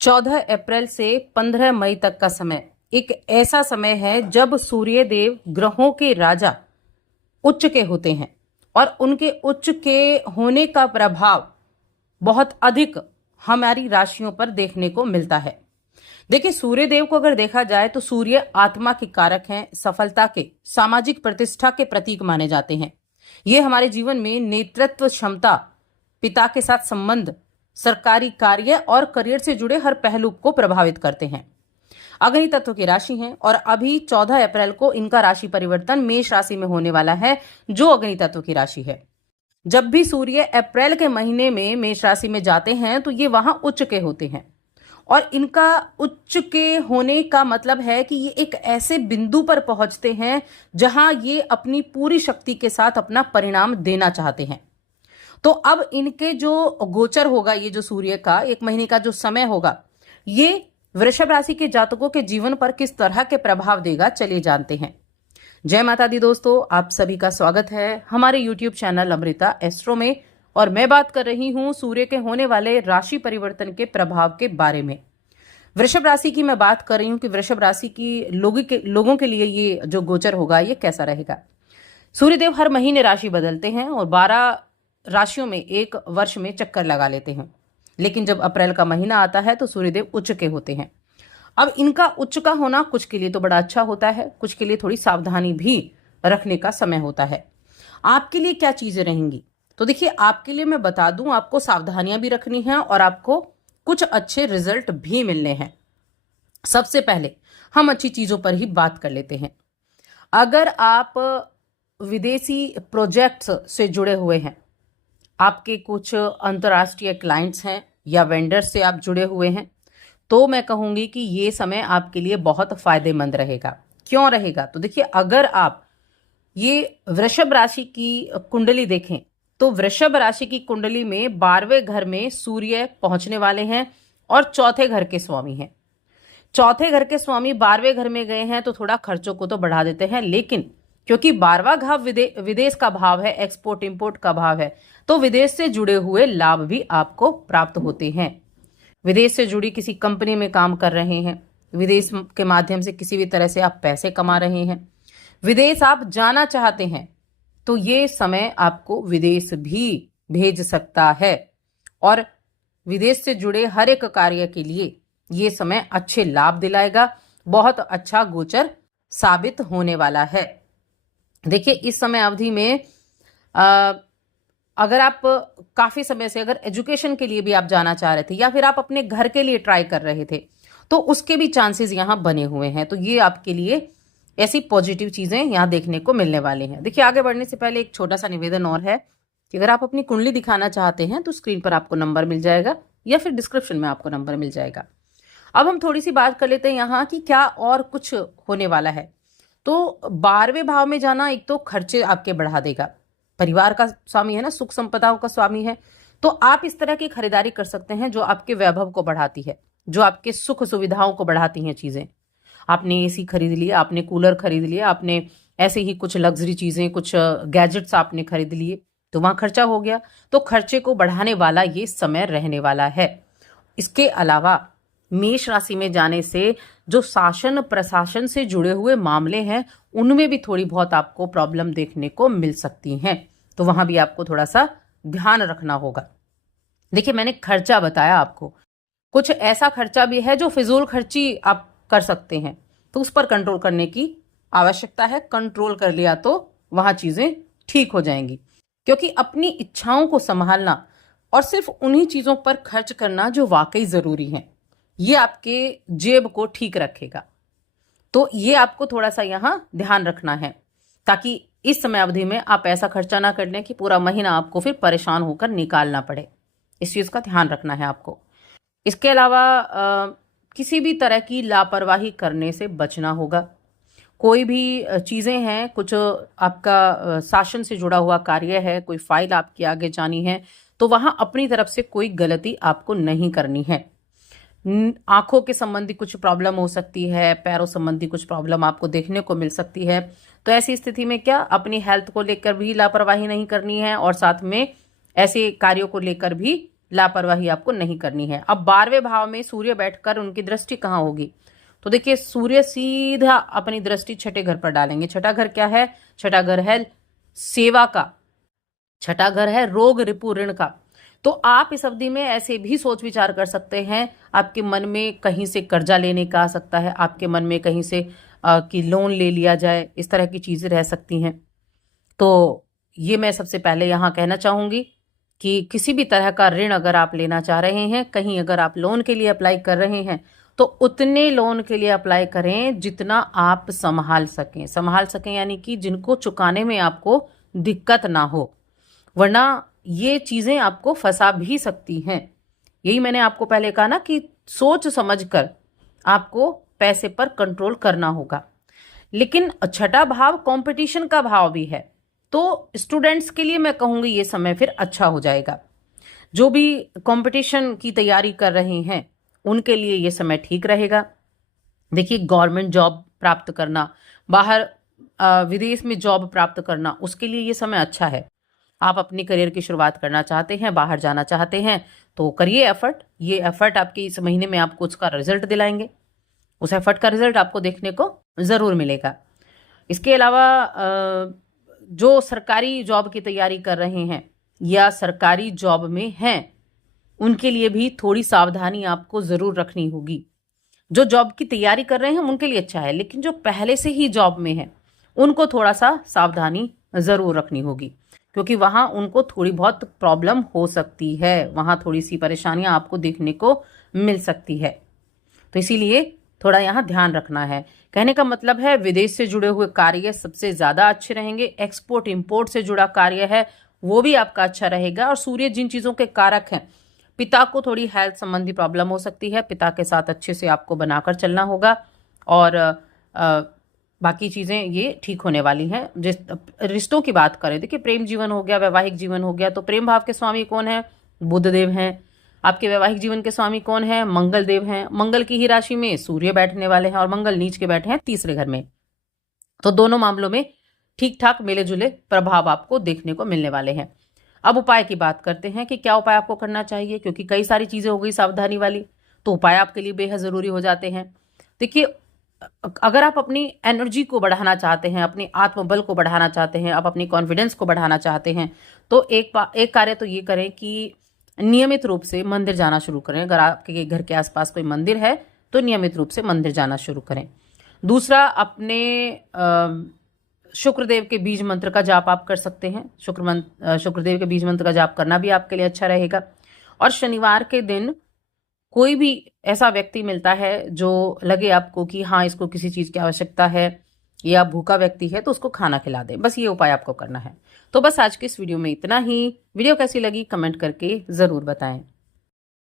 14 अप्रैल से 15 मई तक का समय एक ऐसा समय है जब सूर्य देव ग्रहों के राजा उच्च के होते हैं और उनके उच्च के होने का प्रभाव बहुत अधिक हमारी राशियों पर देखने को मिलता है। देखिए, सूर्य देव को अगर देखा जाए तो सूर्य आत्मा के कारक हैं, सफलता के, सामाजिक प्रतिष्ठा के प्रतीक माने जाते हैं। ये हमारे जीवन में नेतृत्व क्षमता, पिता के साथ संबंध, सरकारी कार्य और करियर से जुड़े हर पहलू को प्रभावित करते हैं। अग्नि तत्व की राशि हैं और अभी 14 अप्रैल को इनका राशि परिवर्तन मेष राशि में होने वाला है, जो अग्नि तत्व की राशि है। जब भी सूर्य अप्रैल के महीने में मेष राशि में जाते हैं तो ये वहां उच्च के होते हैं और इनका उच्च के होने का मतलब है कि ये एक ऐसे बिंदु पर पहुंचते हैं जहां ये अपनी पूरी शक्ति के साथ अपना परिणाम देना चाहते हैं। तो अब इनके जो गोचर होगा, ये जो सूर्य का एक महीने का जो समय होगा, ये वृषभ राशि के जातकों के जीवन पर किस तरह के प्रभाव देगा, चलिए जानते हैं। जय माता दी दोस्तों, आप सभी का स्वागत है हमारे YouTube चैनल अमृता एस्ट्रो में। और मैं बात कर रही हूं सूर्य के होने वाले राशि परिवर्तन के प्रभाव के बारे में। वृषभ राशि की मैं बात कर रही हूं कि वृषभ राशि की लोगों के लिए ये जो गोचर होगा ये कैसा रहेगा। सूर्यदेव हर महीने राशि बदलते हैं और 12 राशियों में एक वर्ष में चक्कर लगा लेते हैं, लेकिन जब अप्रैल का महीना आता है तो सूर्यदेव उच्च के होते हैं। अब इनका उच्च का होना कुछ के लिए तो बड़ा अच्छा होता है, कुछ के लिए थोड़ी सावधानी भी रखने का समय होता है। आपके लिए क्या चीजें रहेंगी, तो देखिए, आपके लिए मैं बता दूं, आपको सावधानियां भी रखनी है और आपको कुछ अच्छे रिजल्ट भी मिलने हैं। सबसे पहले हम अच्छी चीजों पर ही बात कर लेते हैं। अगर आप विदेशी प्रोजेक्ट्स से जुड़े हुए हैं, आपके कुछ अंतर्राष्ट्रीय क्लाइंट्स हैं या वेंडर्स से आप जुड़े हुए हैं, तो मैं कहूंगी कि ये समय आपके लिए बहुत फायदेमंद रहेगा। क्यों रहेगा, तो देखिए, अगर आप ये वृषभ राशि की कुंडली देखें तो वृषभ राशि की कुंडली में 12वें घर में सूर्य पहुंचने वाले हैं और चौथे घर के स्वामी हैं। चौथे घर के स्वामी 12वें घर में गए हैं तो थोड़ा खर्चों को तो बढ़ा देते हैं, लेकिन क्योंकि 12वां भाव विदेश का भाव है, एक्सपोर्ट इंपोर्ट का भाव है, तो विदेश से जुड़े हुए लाभ भी आपको प्राप्त होते हैं। विदेश से जुड़ी किसी कंपनी में काम कर रहे हैं, विदेश के माध्यम से किसी भी तरह से आप पैसे कमा रहे हैं, विदेश आप जाना चाहते हैं, तो ये समय आपको विदेश भी भेज सकता है और विदेश से जुड़े हर एक कार्य के लिए ये समय अच्छे लाभ दिलाएगा। बहुत अच्छा गोचर साबित होने वाला है। देखिए, इस समय अवधि में अगर आप काफी समय से अगर एजुकेशन के लिए भी आप जाना चाह रहे थे या फिर आप अपने घर के लिए ट्राई कर रहे थे, तो उसके भी चांसेस यहाँ बने हुए हैं। तो ये आपके लिए ऐसी पॉजिटिव चीजें यहाँ देखने को मिलने वाली हैं। देखिए, आगे बढ़ने से पहले एक छोटा सा निवेदन और है कि अगर आप अपनी कुंडली दिखाना चाहते हैं तो स्क्रीन पर आपको नंबर मिल जाएगा या फिर डिस्क्रिप्शन में आपको नंबर मिल जाएगा। अब हम थोड़ी सी बात कर लेते हैं यहाँ की क्या और कुछ होने वाला है। तो 12वें भाव में जाना एक तो खर्चे आपके बढ़ा देगा। परिवार का स्वामी है ना, सुख संपदाओं का स्वामी है, तो आप इस तरह की खरीदारी कर सकते हैं जो आपके वैभव को बढ़ाती है, जो आपके सुख सुविधाओं को बढ़ाती हैं चीजें। आपने एसी खरीद लिया, आपने कूलर खरीद लिया, आपने ऐसे ही कुछ लग्जरी चीजें, कुछ गैजेट्स आपने खरीद लिए, तो वहां खर्चा हो गया। तो खर्चे को बढ़ाने वाला ये समय रहने वाला है। इसके अलावा मेष राशि में जाने से जो शासन प्रशासन से जुड़े हुए मामले हैं उनमें भी थोड़ी बहुत आपको प्रॉब्लम देखने को मिल सकती हैं, तो वहां भी आपको थोड़ा सा ध्यान रखना होगा। देखिए, मैंने खर्चा बताया आपको, कुछ ऐसा खर्चा भी है जो फिजूल खर्ची आप कर सकते हैं, तो उस पर कंट्रोल करने की आवश्यकता है। कंट्रोल कर लिया तो वहां चीजें ठीक हो जाएंगी, क्योंकि अपनी इच्छाओं को संभालना और सिर्फ उन्हीं चीजों पर खर्च करना जो वाकई जरूरी है, ये आपके जेब को ठीक रखेगा। तो ये आपको थोड़ा सा यहाँ ध्यान रखना है, ताकि इस समय अवधि में आप ऐसा खर्चा ना कर लें कि पूरा महीना आपको फिर परेशान होकर निकालना पड़े। इस चीज का ध्यान रखना है आपको। इसके अलावा किसी भी तरह की लापरवाही करने से बचना होगा। कोई भी चीजें हैं, कुछ आपका शासन से जुड़ा हुआ कार्य है, कोई फाइल आपकी आगे जानी है, तो वहां अपनी तरफ से कोई गलती आपको नहीं करनी है। आंखों के संबंधी कुछ प्रॉब्लम हो सकती है, पैरों संबंधी कुछ प्रॉब्लम आपको देखने को मिल सकती है, तो ऐसी स्थिति में क्या, अपनी हेल्थ को लेकर भी लापरवाही नहीं करनी है और साथ में ऐसे कार्यों को लेकर भी लापरवाही आपको नहीं करनी है। अब 12वें भाव में सूर्य बैठकर उनकी दृष्टि कहाँ होगी? तो देखिए सूर्य सीधा अपनी दृष्टि छठे घर पर डालेंगे। छठा घर क्या है? छठा घर है सेवा का, छठा घर है रोग रिपु ऋण का। तो आप इस अवधि में ऐसे भी सोच विचार कर सकते हैं, आपके मन में कहीं से कर्जा लेने का आ सकता है, आपके मन में कहीं से कि लोन ले लिया जाए, इस तरह की चीजें रह सकती हैं। तो ये मैं सबसे पहले यहाँ कहना चाहूंगी कि किसी भी तरह का ऋण अगर आप लेना चाह रहे हैं, कहीं अगर आप लोन के लिए अप्लाई कर रहे हैं, तो उतने लोन के लिए अप्लाई करें जितना आप संभाल सकें यानी कि जिनको चुकाने में आपको दिक्कत ना हो, वरना ये चीजें आपको फंसा भी सकती हैं। यही मैंने आपको पहले कहा ना कि सोच समझकर आपको पैसे पर कंट्रोल करना होगा। लेकिन छठा भाव कंपटीशन का भाव भी है, तो स्टूडेंट्स के लिए मैं कहूंगी ये समय फिर अच्छा हो जाएगा। जो भी कंपटीशन की तैयारी कर रहे हैं उनके लिए ये समय ठीक रहेगा। देखिए गवर्नमेंट जॉब प्राप्त करना, बाहर विदेश में जॉब प्राप्त करना, उसके लिए ये समय अच्छा है। आप अपनी करियर की शुरुआत करना चाहते हैं, बाहर जाना चाहते हैं, तो करिए एफर्ट। ये एफर्ट आपके इस महीने में आपको उसका रिजल्ट दिलाएंगे, उस एफर्ट का रिजल्ट आपको देखने को जरूर मिलेगा। इसके अलावा जो सरकारी जॉब की तैयारी कर रहे हैं या सरकारी जॉब में हैं, उनके लिए भी थोड़ी सावधानी आपको जरूर रखनी होगी। जो जॉब की तैयारी कर रहे हैं उनके लिए अच्छा है, लेकिन जो पहले से ही जॉब में है उनको थोड़ा सा सावधानी जरूर रखनी होगी, क्योंकि वहां उनको थोड़ी बहुत प्रॉब्लम हो सकती है, वहां थोड़ी सी परेशानियां आपको देखने को मिल सकती है। तो इसीलिए थोड़ा यहाँ ध्यान रखना है। कहने का मतलब है विदेश से जुड़े हुए कार्य सबसे ज्यादा अच्छे रहेंगे। एक्सपोर्ट इंपोर्ट से जुड़ा कार्य है वो भी आपका अच्छा रहेगा। और सूर्य जिन चीजों के कारक हैं, पिता को थोड़ी हेल्थ संबंधी प्रॉब्लम हो सकती है, पिता के साथ अच्छे से आपको बनाकर चलना होगा। और बाकी चीजें ये ठीक होने वाली हैं। जिस रिश्तों की बात करें, देखिए प्रेम जीवन हो गया, वैवाहिक जीवन हो गया, तो प्रेम भाव के स्वामी कौन है? बुध देव हैं। आपके वैवाहिक जीवन के स्वामी कौन है? मंगल देव हैं। मंगल की ही राशि में सूर्य बैठने वाले हैं और मंगल नीच के बैठे हैं तीसरे घर में। तो दोनों मामलों में ठीक ठाक मिले जुले प्रभाव आपको देखने को मिलने वाले हैं। अब उपाय की बात करते हैं कि क्या उपाय आपको करना चाहिए, क्योंकि कई सारी चीजें हो गई सावधानी वाली, तो उपाय आपके लिए बेहद जरूरी हो जाते हैं। देखिए अगर आप अपनी एनर्जी को बढ़ाना चाहते हैं, अपने आत्मबल को बढ़ाना चाहते हैं, आप अपनी कॉन्फिडेंस को बढ़ाना चाहते हैं, तो एक कार्य तो ये करें कि नियमित रूप से मंदिर जाना शुरू करें। अगर आपके घर के आसपास कोई मंदिर है तो नियमित रूप से मंदिर जाना शुरू करें। दूसरा, अपने शुक्रदेव के बीज मंत्र का जाप आप कर सकते हैं। शुक्रदेव के बीज मंत्र का जाप करना भी आपके लिए अच्छा रहेगा। और शनिवार के दिन कोई भी ऐसा व्यक्ति मिलता है जो लगे आपको कि हाँ इसको किसी चीज की आवश्यकता है या भूखा व्यक्ति है, तो उसको खाना खिला दें। बस ये उपाय आपको करना है। तो बस आज के इस वीडियो में इतना ही। वीडियो कैसी लगी कमेंट करके जरूर बताएं।